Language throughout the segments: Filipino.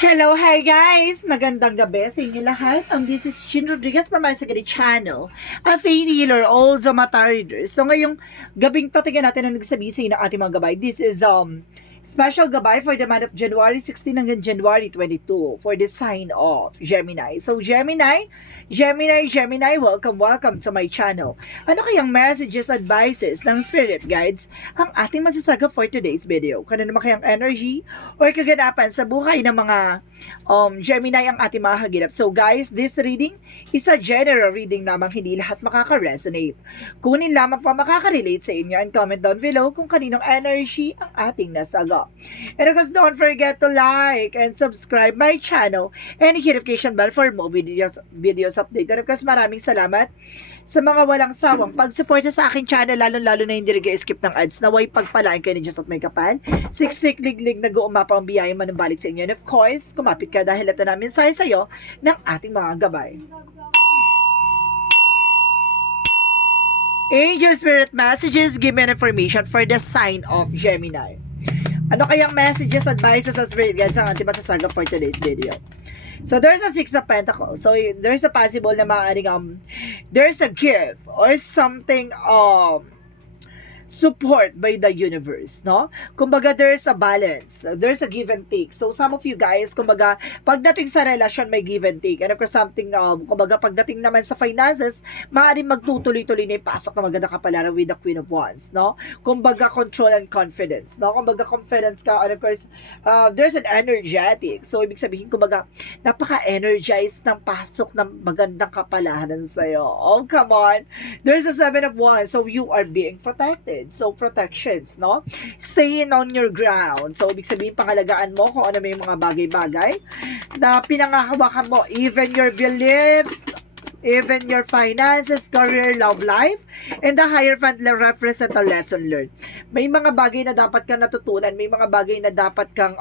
Hello, hi guys! Magandang gabi sa inyo lahat. This is Chin Rodriguez from my second channel, a faith healer, also mata reader. So ngayong gabing to, tingnan natin ang nagsabi sa inyo ng ating mga gabay. This is special gabay for the month of January 16 hanggang January 22 for the sign of Gemini. So Gemini, welcome to my channel. Ano kayang messages, advices ng spirit guides ang ating masasaga for today's video? Kano naman kayang energy or kaganapan sa buhay ng mga Gemini ang ating mga hagilap. So guys, this reading is a general reading lamang, hindi lahat makaka-resonate. Kunin lamang pa makaka-relate sa inyo and comment down below kung kaninong energy ang ating nasaga. And of course, don't forget to like and subscribe my channel and hit notification bell for more videos update. And of course, maraming salamat sa mga walang sawang pagsuporta sa aking channel, lalo-lalo na hindi nag-skip ng ads. Naway pagpalaan kayo ni Diyos at may kapal. Siksik, liglig, nag-uumapa ang biyaya manumbalik sa inyo. And of course, kumapit ka dahil ito namin sa'yo ng ating mga gabay. Angel Spirit Messages, give me an information for the sign of Gemini. Ano kayang messages, advices sa Spirit Guides ang ating masasaga for today's video? So, there's a Six of Pentacles. So, there's a possible na maaaring there's a gift or something support by the universe, no? Kumbaga, there's a balance. There's a give and take. So, some of you guys, kumbaga, pagdating sa relasyon, may give and take. And of course, something, kumbaga, pagdating naman sa finances, maaaring magtutuloy-tuloy na ipasok na maganda kapalaran with the Queen of Wands, no? Kumbaga, control and confidence, no? Kumbaga, confidence ka, and of course, there's an energetic. So, ibig sabihin, kumbaga, napaka-energized ng pasok ng magandang kapalaran sa'yo. Oh, come on! There's a Seven of Wands. So, you are being protected. So, protections, no? Staying on your ground. So, ibig sabihin, pangalagaan mo kung ano may mga bagay-bagay na pinangahawakan mo. Even your beliefs, even your finances, career, love life, and the Hierophant represent a lesson learned. May mga bagay na dapat kang natutunan, may mga bagay na dapat kang,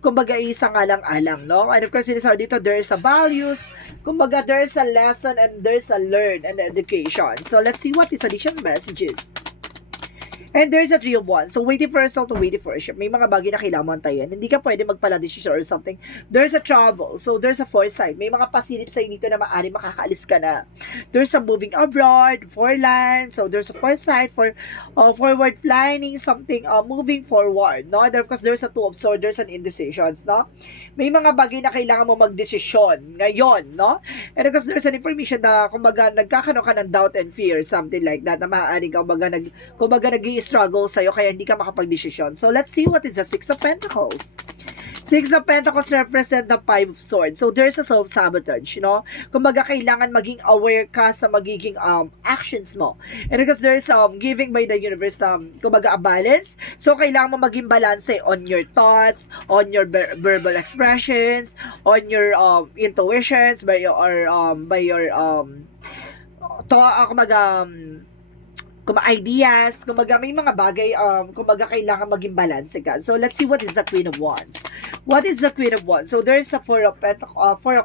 kumbaga, isang alang-alang, no? And of course, sinasabi dito, there's a values, kumbaga, there's a lesson, and there's a learn and education. So, let's see what is additional messages. And there's a Three of Wands. So, waiting for a soul to waiting for a ship. May mga bagay na kailangan mo antayin. Hindi ka pwede magpala-decision or something. There's a travel. So, there's a foresight. May mga pasilip sa dito na maaari makakaalis ka na. There's a moving abroad, for land. So, there's a foresight for forward planning, something moving forward. No? And of course, there's a Two of Swords. There's an indecisions. No? May mga bagay na kailangan mo magdesisyon ngayon. No? And of course, there's an information na kumbaga nagkakaroon ka ng doubt and fear, something like that, na maaari ka kumbaga nag-i-struggle sa'yo kaya hindi ka makapag-desisyon. So, let's see what is the Six of Pentacles. Six of Pentacles represent the Five of Swords. So, there's a self-sabotage, you know? Kumbaga, kailangan maging aware ka sa magiging actions mo. And because there's giving by the universe, kumbaga, a balance. So, kailangan mo maging balance on your thoughts, on your verbal expressions, on your intuitions, by your ideas, kumbaga may mga bagay, kumbaga kailangan maging balance ka. So, let's see what is the Queen of Wands. What is the Queen of Wands? So, there's a Four of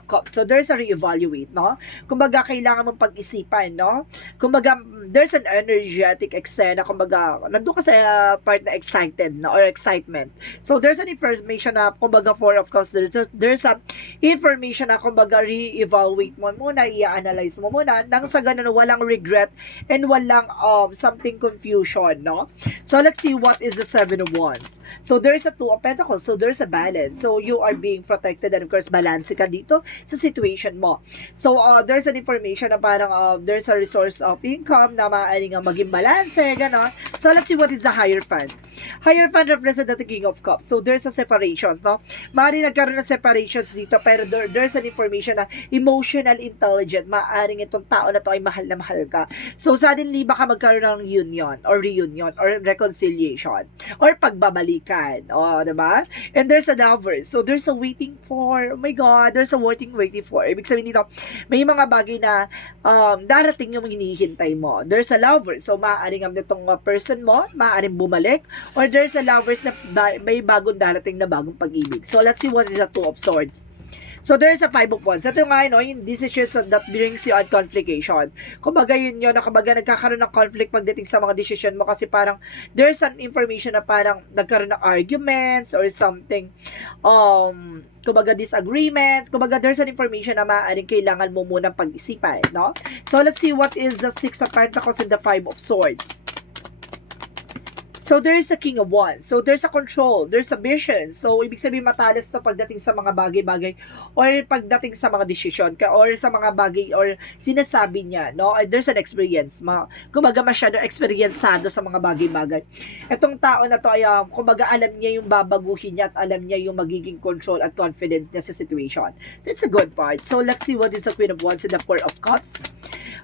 Cups. So, there's a reevaluate, no? Kumbaga, kailangan mong pag-isipan, no? Kumbaga, there's an energetic eksena, kumbaga, nandun ka sa part na excited, no? Or excitement. So, there's an information na, kumbaga, Four of Cups, there's a information na, kumbaga, re-evaluate mo muna, i-analyze mo muna, nang sa ganun, walang regret, and walang, something confusion, no? So, let's see what is the Seven of Wands. So, there's a Two of Pentacles. So, there's a balance. So, you are being protected and of course, balance ka dito sa situation mo. So, there's an information na parang there's a resource of income na maaaring maging balance, gano'n. So, let's see what is the Hierophant. Hierophant represents the King of Cups. So, there's a separation, no? Maaaring nagkaroon ng separations dito, pero there's an information na emotional intelligent. Maaaring itong tao na to ay mahal na mahal ka. So, suddenly, baka magkaroon ng union or reunion or reconciliation or pagbabalikan. O, diba? And there's a Lovers. So, there's a waiting for, oh my God, there's a waiting for. Ibig sabihin dito, may mga bagay na darating yung hinihintay mo. There's a Lover. So, maaaring ang itong person mo, maaaring bumalik, or there's a Lovers na may bagong darating na bagong pag-ibig. So, let's see what is the Two of Swords. So, there is a five of wands. Ito nga, no, yung decisions that brings you on confliction. Kumbaga yun yun, na kumbaga nagkakaroon ng conflict pagdating sa mga decision mo kasi parang there's an information na parang nagkaroon ng arguments or something, kumbaga disagreements, kumbaga there's an information na maaaring kailangan mo munang pag-isipan, no? So, let's see what is the Six of Pentacles and the Five of Swords. So, there is a King of Wands. So, there's a control. There's a vision. So, ibig sabihin matalas to pagdating sa mga bagay-bagay or pagdating sa mga decision or sa mga bagay or sinasabi niya, no? There's an experience. Kumbaga masyado experiencado sa mga bagay-bagay. Itong tao na to ay, kumbaga alam niya yung babaguhin niya at alam niya yung magiging control at confidence niya sa situation. So, it's a good part. So, let's see what is the Queen of Wands and the Four of Cups.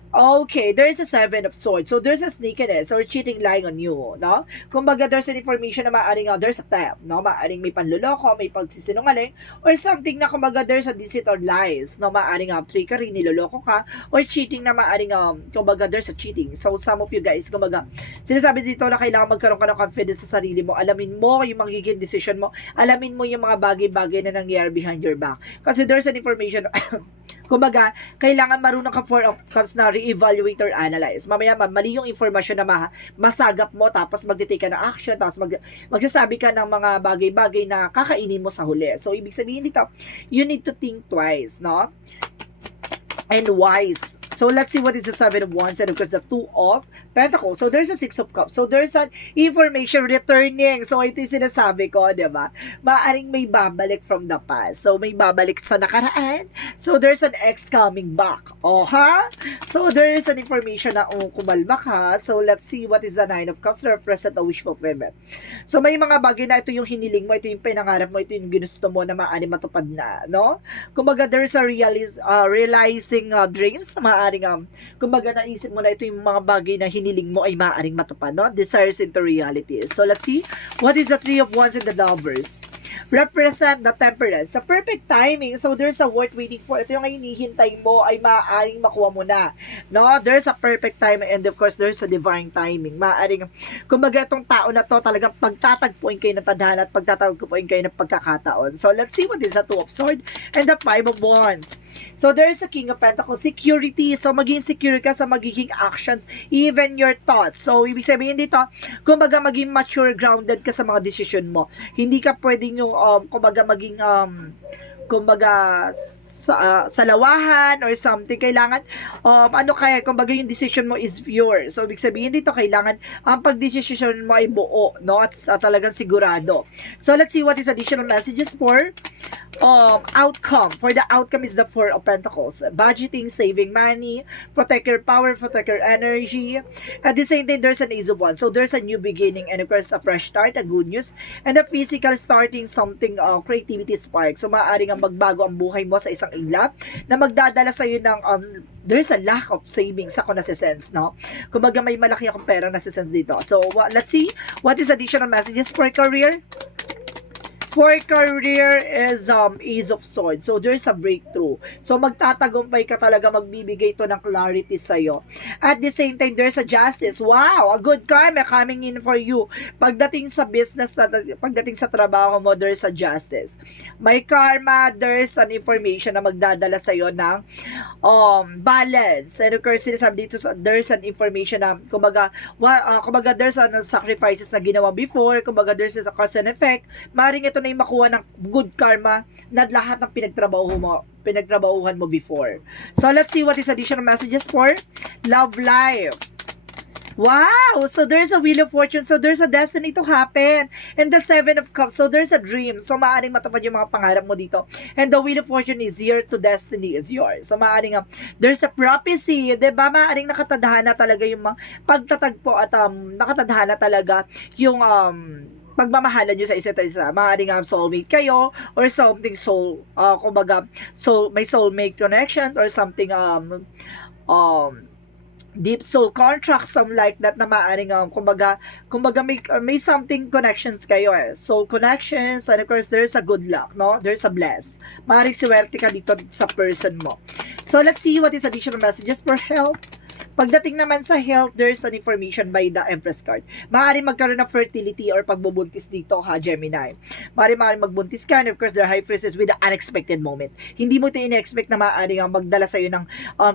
Okay, there is a Seven of Swords. So, there's a sneakiness or cheating lying on you, no? Kumbaga, there's an information na maaaring, there's a theft, no? Maaaring may panluloko, may pagsisinungaling, or something na, kumbaga, there's a deceit or lies, no? Maaaring, trickery, niloloko ka, or cheating na maaaring, kumbaga, there's a cheating. So, some of you guys, kumbaga, sinasabi dito na kailangan magkaroon ka ng confidence sa sarili mo. Alamin mo yung magiging decision mo. Alamin mo yung mga bagay-bagay na nangyayari behind your back. Kasi there's an information, kumbaga, kailangan marunong ka Four of Cups na re-evaluate or analyze. Mamaya mali yung informasyon na masagap mo tapos magte-take ka ng action tapos magsasabi ka ng mga bagay-bagay na kakainin mo sa huli. So, ibig sabihin dito, you need to think twice, no? And wise. So, let's see what is the Seven of Wands and of course the Two of Pentacles. So, there's a Six of Cups. So, there's an information returning. So, ito yung sinasabi ko, di ba? Maaring may babalik from the past. So, may babalik sa nakaraan. So, there's an ex coming back. Oh, ha? So, there is an information na kumalma ka. So, let's see what is the Nine of Cups represent a wish fulfillment. So, may mga bagay na ito yung hiniling mo, ito yung pinangarap mo, ito yung ginusto mo na maaari matupad na, no? Kumbaga, there's a realizing dreams, maaaring, kumbaga, naisip mo na ito yung mga bagay na hiniling mo ay maaaring matupad, no? Desires into reality. So, let's see. What is the Three of Wands and the Lovers? Represent the temperance. Sa perfect timing, so there's a worth waiting for. Ito yung hinihintay mo ay maaaring makuha mo na. No? There's a perfect timing and of course, there's a divine timing. Maaaring, kumbaga itong tao na to talagang pagtatagpuin kayo ng tadhana at pagtatagpuin kayo ng pagkakataon. So, let's see what is the Two of Swords and the Five of Wands. So, there's a King of Pentacles. Security. So, maging secure ka sa magiging actions, even your thoughts. So, ibig sabihin dito, kumbaga maging mature, grounded ka sa mga decision mo. Hindi ka pwedeng yung, kumbaga maging, kumbaga, salawahan or something. Kailangan, ano kaya, kumbaga yung decision mo is pure. So, ibig sabihin dito, kailangan ang pag-decision mo ay buo, no? At talagang sigurado. So, let's see what is additional messages for outcome. For the outcome is the Four of Pentacles. Budgeting, saving money, protect your power, protect your energy. At the same time, there's an Ace of Wands. So, there's a new beginning and of course, a fresh start, a good news, and a physical starting something, creativity spark. So, maaaring ang magbago ang buhay mo sa isang iglap na magdadala sa iyo ng there's a lack of savings ako nasa-sense, no? Kumbaga may malaki akong pera nasa-sense dito. So, let's see what is additional messages for career. For career is Ace of Swords. So, there's a breakthrough. So, magtatagumpay ka talaga, magbibigay ito ng clarity sa'yo. At the same time, there's a justice. Wow! A good karma coming in for you. Pagdating sa business, pagdating sa trabaho mo, there's a justice. May karma, there's an information na magdadala sa'yo ng balance. And of course, sinasabi dito, there's an information na, kumbaga, there's sacrifices na ginawa before, kumbaga, there's a cause and effect. Maring ito na yung makuha ng good karma na lahat ng pinagtrabahuhan mo before. So, let's see what is additional messages for love life. Wow! So, there's a Wheel of Fortune. So, there's a destiny to happen. And the Seven of Cups. So, there's a dream. So, maaaring matupad yung mga pangarap mo dito. And the Wheel of Fortune is here to destiny is yours. So, maaaring there's a prophecy. Diba? Maaaring nakatadhana talaga yung mga pagtatagpo at nakatadhana talaga yung pagmamahalan nyo sa isa't isa. Maaaring soulmate kayo or something kumbaga, may soulmate connection or something deep soul contract, something like that na maaaring kumbaga may something connections kayo soul connections, and of course there's a good luck, no? There's a bless. Maaaring swerte ka dito sa person mo. So let's see what is additional messages for health. Pagdating naman sa health, there's an information by the Empress card. Maaari magkaroon ng fertility or pagbubuntis dito ha, Gemini. Maaari magbuntis ka, and of course, there are high priestess with the unexpected moment. Hindi mo ito in-expect na maaari nga magdala sa'yo ng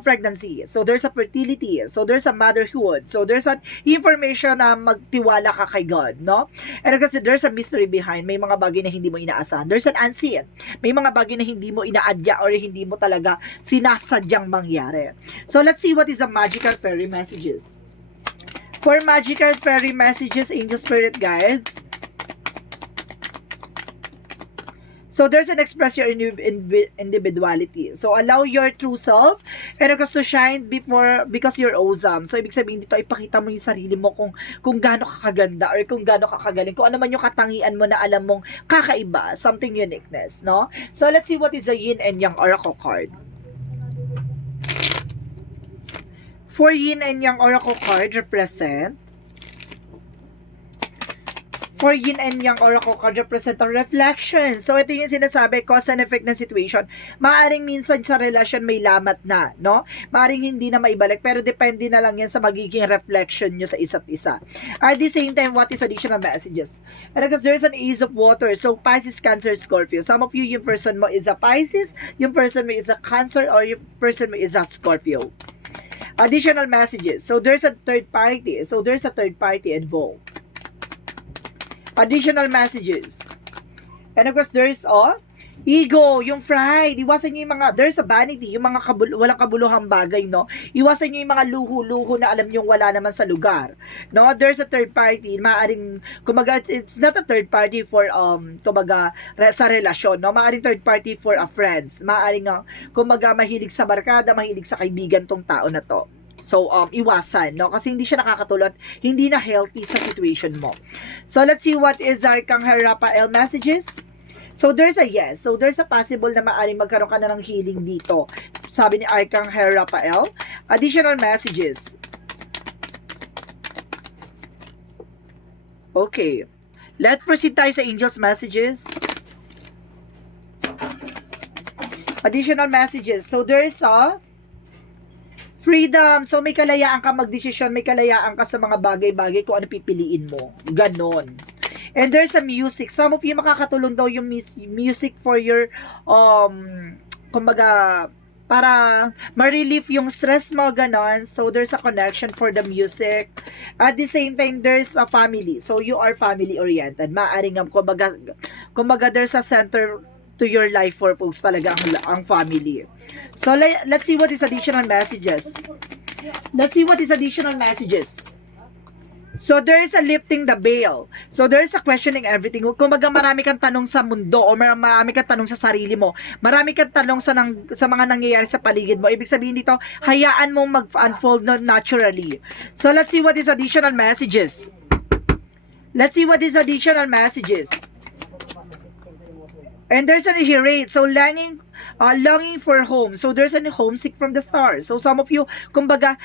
pregnancy. So, there's a fertility. So, there's a motherhood. So, there's an information na magtiwala ka kay God, no? And of course, there's a mystery behind. May mga bagay na hindi mo inaasahan. There's an unseen. May mga bagay na hindi mo inaadya or hindi mo talaga sinasadyang mangyari. So, let's see what is the magical fairy messages. For magical fairy messages, angel spirit guides. So, there's an express your individuality. So, allow your true self and of course to shine because you're awesome. So, ibig sabihin dito, ipakita mo yung sarili mo kung gaano ka kaganda or kung gaano ka kagaling. Kung ano man yung katangian mo na alam mong kakaiba, something uniqueness, no? So, let's see what is the yin and yang oracle card. For yin and yang oracle card represent For yin and yang oracle card represent a reflection. So, ito yung sinasabi, cause and effect na situation. Maaring minsan sa relasyon may lamat na, no? Maaring hindi na maibalik, pero depende na lang yan sa magiging reflection nyo sa isa't isa. At the same time, what is additional messages? And because there's an ace of water, so Pisces, Cancer, Scorpio. Some of you, yung person mo is a Pisces, yung person mo is a Cancer, or yung person mo is a Scorpio. Additional messages. So, there's a third party. So, there's a third party involved. Additional messages. And of course, there's ego, yung pride. Iwasan nyo yung mga, there's a vanity, yung mga walang kabuluhang bagay, no? Iwasan nyo yung mga luho-luho na alam nyo wala naman sa lugar. No? There's a third party, maaring, kumaga, it's not a third party for, kumaga, sa relasyon, no? Maaring third party for a friends. Maaring, kumaga, mahilig sa barkada, mahilig sa kaibigan tong tao na to. So, iwasan, no? Kasi hindi siya nakakatulot, hindi na healthy sa situation mo. So, let's see what is Arcangel Raphael messages. So, there's a yes. So, there's a possible na maaaring magkaroon ka na ng healing dito. Sabi ni Arcangel Raphael. Additional messages. Okay. Let's proceed tayo sa angels messages. Additional messages. So, there's a freedom. So, may kalayaan ka magdesisyon, may kalayaan ka sa mga bagay-bagay kung ano pipiliin mo. Ganon. And there's a music. Some of you makakatulong daw yung music for your, kumbaga, para ma-relieve yung stress mo, ganon. So, there's a connection for the music. At the same time, there's a family. So, you are family-oriented. Maaring, kumbaga, there's a center to your life purpose talaga ang family. So, let's see what is additional messages. Let's see what is additional messages. So, there is a lifting the veil. So, there is a questioning everything. Kumbaga, marami kang tanong sa mundo o marami kang tanong sa sarili mo. Marami kang tanong sa mga nangyayari sa paligid mo. Ibig sabihin dito, hayaan mong mag-unfold naturally. So, let's see what is additional messages. Let's see what is additional messages. And there's an rate. So, longing for home. So, there's an homesick from the stars. So, some of you, kumbaga,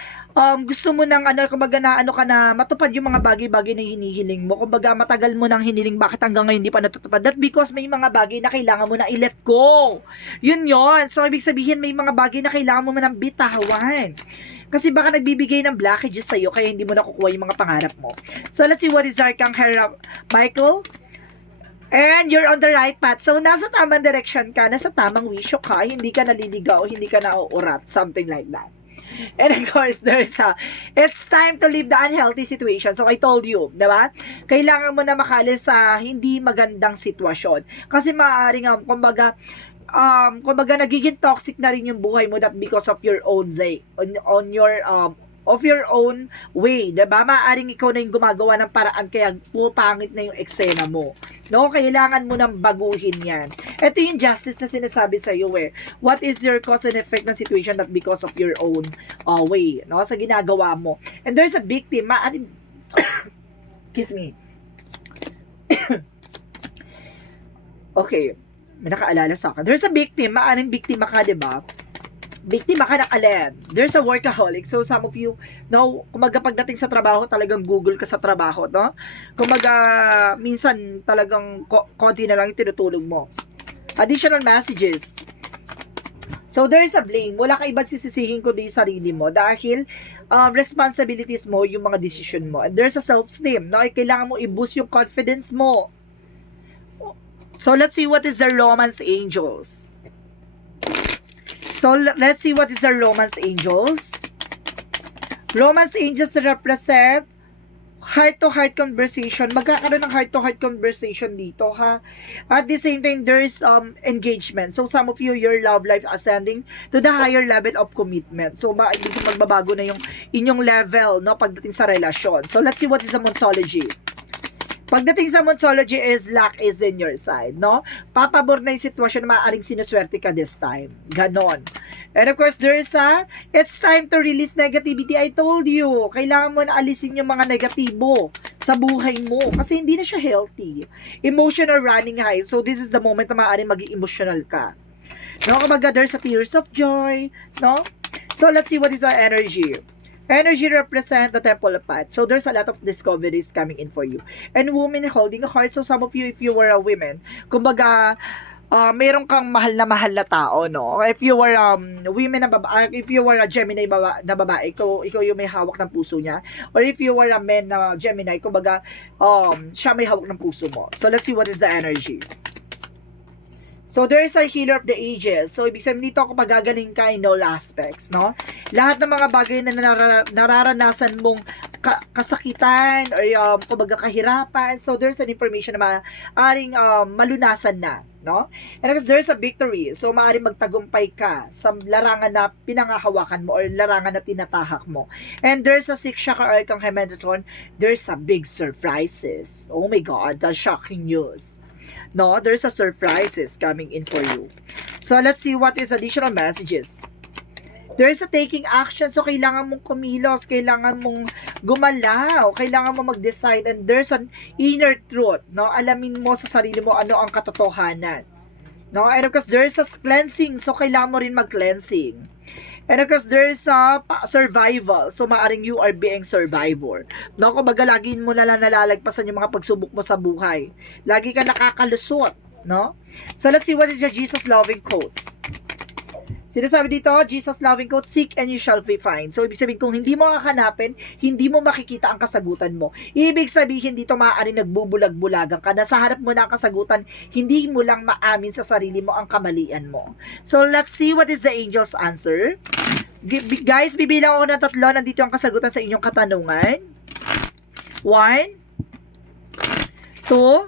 gusto mo nang, kumbaga ka na matupad yung mga bagay-bagay na hinihiling mo. Kumbaga, matagal mo nang hiniling, bakit hanggang ngayon hindi pa natutupad? That because may mga bagay na kailangan mo na i-let go. Yun. So, ibig sabihin, may mga bagay na kailangan mo nang bitawan. Kasi baka nagbibigay ng blockages sa'yo, kaya hindi mo nakukuha yung mga pangarap mo. So, let's see what is Arcangel Michael. And you're on the right path. So, nasa tamang direction ka, nasa tamang wisyo ka, hindi ka naliligaw, hindi ka nauurat, something like that. And of course, it's time to leave the unhealthy situation. So, I told you, diba? Kailangan mo na makalis sa hindi magandang sitwasyon. Kasi maaaring, kumbaga, nagiging toxic na rin yung buhay mo that because of your own sake, on your, of your own way, diba? Maaaring ikaw na yung gumagawa ng paraan kaya pupangit na yung eksena mo. No? Kailangan mo nang baguhin yan. Ito yung justice na sinasabi sa iyo eh. What is your cause and effect ng situation that because of your own way, no? Sa ginagawa mo. And there's a victim, excuse me. Okay. May nakaalala sa akin. There's a victim, maaaring biktima ka, diba? Biktima ka ng alin. There's a workaholic. So, some of you, no, kumaga pagdating sa trabaho, talagang Google ka sa trabaho, no? Kumaga, minsan talagang konti na lang yung tinutulog mo. Additional messages. So there's a blame. Wala ka ibang sisisihin kundi yung sarili mo dahil responsibilities mo yung mga decision mo. And there's a self-esteem. No? Kailangan mo i-boost yung confidence mo. So let's see what is the romance angels. So let's see what is the romance angels. Romance angels represent heart-to-heart conversation. Magkakaroon ng heart-to-heart conversation dito, ha? At the same time, there's engagement. So, some of you, your love life ascending to the higher level of commitment. So, magbabago na yung inyong level, no? Pagdating sa relasyon. So, let's see what is the Monsology. Pagdating sa Monsology is luck is in your side, no? Papabor na yung sitwasyon na maaaring sinuswerte ka this time. Ganon. And of course, there's it's time to release negativity. I told you, kailangan mo na alisin yung mga negatibo sa buhay mo kasi hindi na siya healthy. Emotional running high. So, this is the moment na maaaring maging emotional ka. No? Kumbaga, there's a tears of joy, no? So, let's see what is our energy. Energy represent the temple of path. So, there's a lot of discoveries coming in for you. And women holding a heart. So, some of you, if you were a woman, kumbaga, meron kang mahal na tao, no? If you were women na babae, if you were a Gemini na babae, ikaw yung may hawak ng puso niya. Or if you were a man na Gemini, kumbaga, siya may hawak ng puso mo. So, let's see what is the energy. So, there is a healer of the ages. So, ibig sabihin dito, kung magagaling ka in all aspects, no? Lahat ng mga bagay na nararanasan mong kasakitan or kumbaga kahirapan. So, there's an information na maaaring malunasan na, no? And because there's a victory. So, maaaring magtagumpay ka sa larangan na pinangahawakan mo or larangan na tinatahak mo. And there's a six chakra Archangel Metatron. There's a big surprises. Oh my God, the shocking news. No, there's a surprises coming in for you. So, let's see what is additional messages. There is a taking action. So, kailangan mong kumilos, kailangan mong gumalaw, kailangan mong mag-decide, and there's an inner truth. No, alamin mo sa sarili mo ano ang katotohanan. No, and of course, there's a cleansing. So, kailangan mo rin mag-cleansing. And of course, there's a survival. So, maaring you are being survivor. No, kumbaga, lagi mo nalalagpasan yung mga pagsubok mo sa buhay. Lagi ka nakakalusot. No? So, let's see what is the Jesus loving quotes. Sinasabi dito, Jesus loving quote, seek and you shall be find. So, ibig sabihin, kung hindi mo hahanapin, hindi mo makikita ang kasagutan mo. Ibig sabihin dito, maaari nagbubulag-bulagan ka. Nasa harap mo na ang kasagutan, hindi mo lang maamin sa sarili mo ang kamalian mo. So, let's see what is the angel's answer. Guys, bibilang ako ng 3. Nandito ang kasagutan sa inyong katanungan. 1, 2,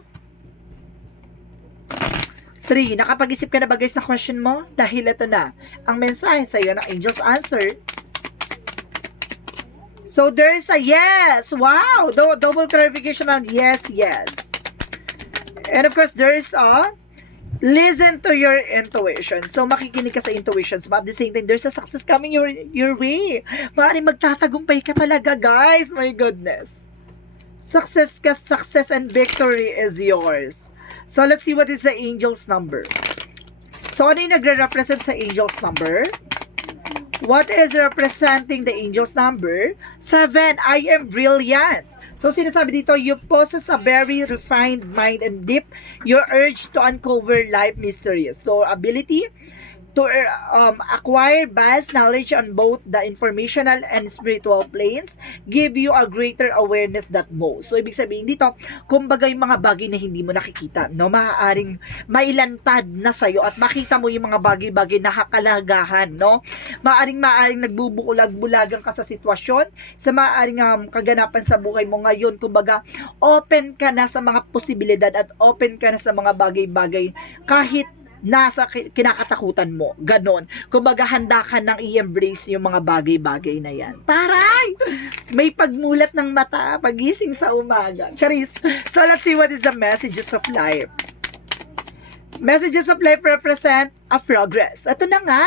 3. Nakapag-isip ka na ba guys na question mo? Dahil ito na ang mensahe sa iyo ng angel's answer. So, there's a yes. Wow! Double clarification on yes, yes. And of course, there's a listen to your intuition. So, makikinig ka sa intuitions. But at the same time, there's a success coming your way. Maaaring magtatagumpay ka talaga, guys. My goodness. Success and victory is yours. So, let's see what is the angel's number. So, ano yung nagre-represent sa angel's number? What is representing the angel's number? 7. I am brilliant. So, sinasabi dito, you possess a very refined mind and deep your urge to uncover life mysteries. So, ability to acquire vast knowledge on both the informational and spiritual planes give you a greater awareness that most. So, ibig sabihin dito, kumbaga yung mga bagay na hindi mo nakikita, no? Maaaring mailantad na sa'yo at makita mo yung mga bagay-bagay na kakalagahan, no? Maaaring nagbubulag-bulagan ka sa sitwasyon, sa maaaring kaganapan sa buhay mo ngayon, kumbaga, open ka na sa mga posibilidad at open ka na sa mga bagay-bagay kahit nasa kinakatakutan mo. Ganon. Kumbaga, handa ka nang i-embrace yung mga bagay-bagay na yan. Taray! May pagmulat ng mata, pagising sa umaga. Charis! So, let's see what is the messages of life. Messages of life represent a progress. Ito na nga.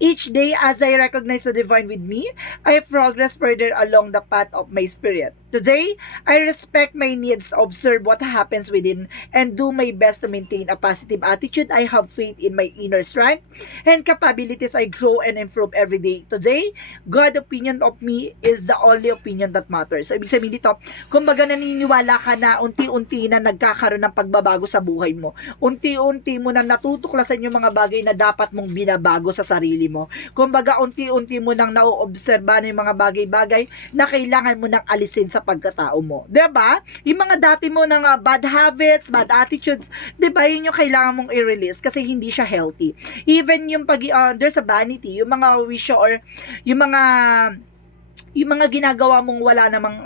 Each day, as I recognize the divine with me, I progress further along the path of my spirit. Today, I respect my needs, observe what happens within, and do my best to maintain a positive attitude. I have faith in my inner strength and capabilities. I grow and improve every day. Today, God's opinion of me is the only opinion that matters. So, ibig sabihin dito, kumbaga naniniwala ka na unti-unti na nagkakaroon ng pagbabago sa buhay mo. Unti-unti mo na natutuklasan yung mga bagay bagay na dapat mong binabago sa sarili mo. Kumbaga, unti-unti mo nang nauobserba na yung mga bagay-bagay na kailangan mo nang alisin sa pagkatao mo. 'Di ba? Yung mga dati mo ng bad habits, bad attitudes, 'di ba? Yun yung kailangan mong i-release kasi hindi siya healthy. Even yung there's a vanity, yung mga wish or yung mga ginagawa mong wala namang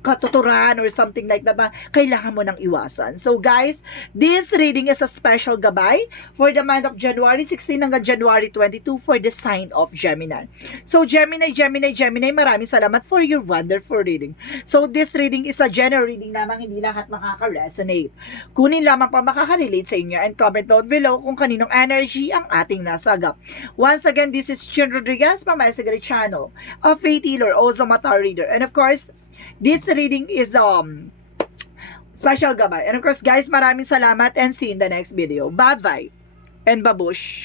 katuturan or something like that na kailangan mo nang iwasan. So guys, this reading is a special gabay for the month of January 16 hanggang January 22 for the sign of Gemini. So Gemini, maraming salamat for your wonderful reading. So this reading is a general reading lamang, hindi lahat makaka-resonate. Kunin lamang pa makaka-relate sa inyo and comment down below kung kaninong energy ang ating nasagap. Once again, this is Chin Rodriguez from my Sigari channel, a faith healer, also mata reader. And of course, this reading is special gabay. And of course, guys, maraming salamat and see you in the next video. Bye-bye and babush!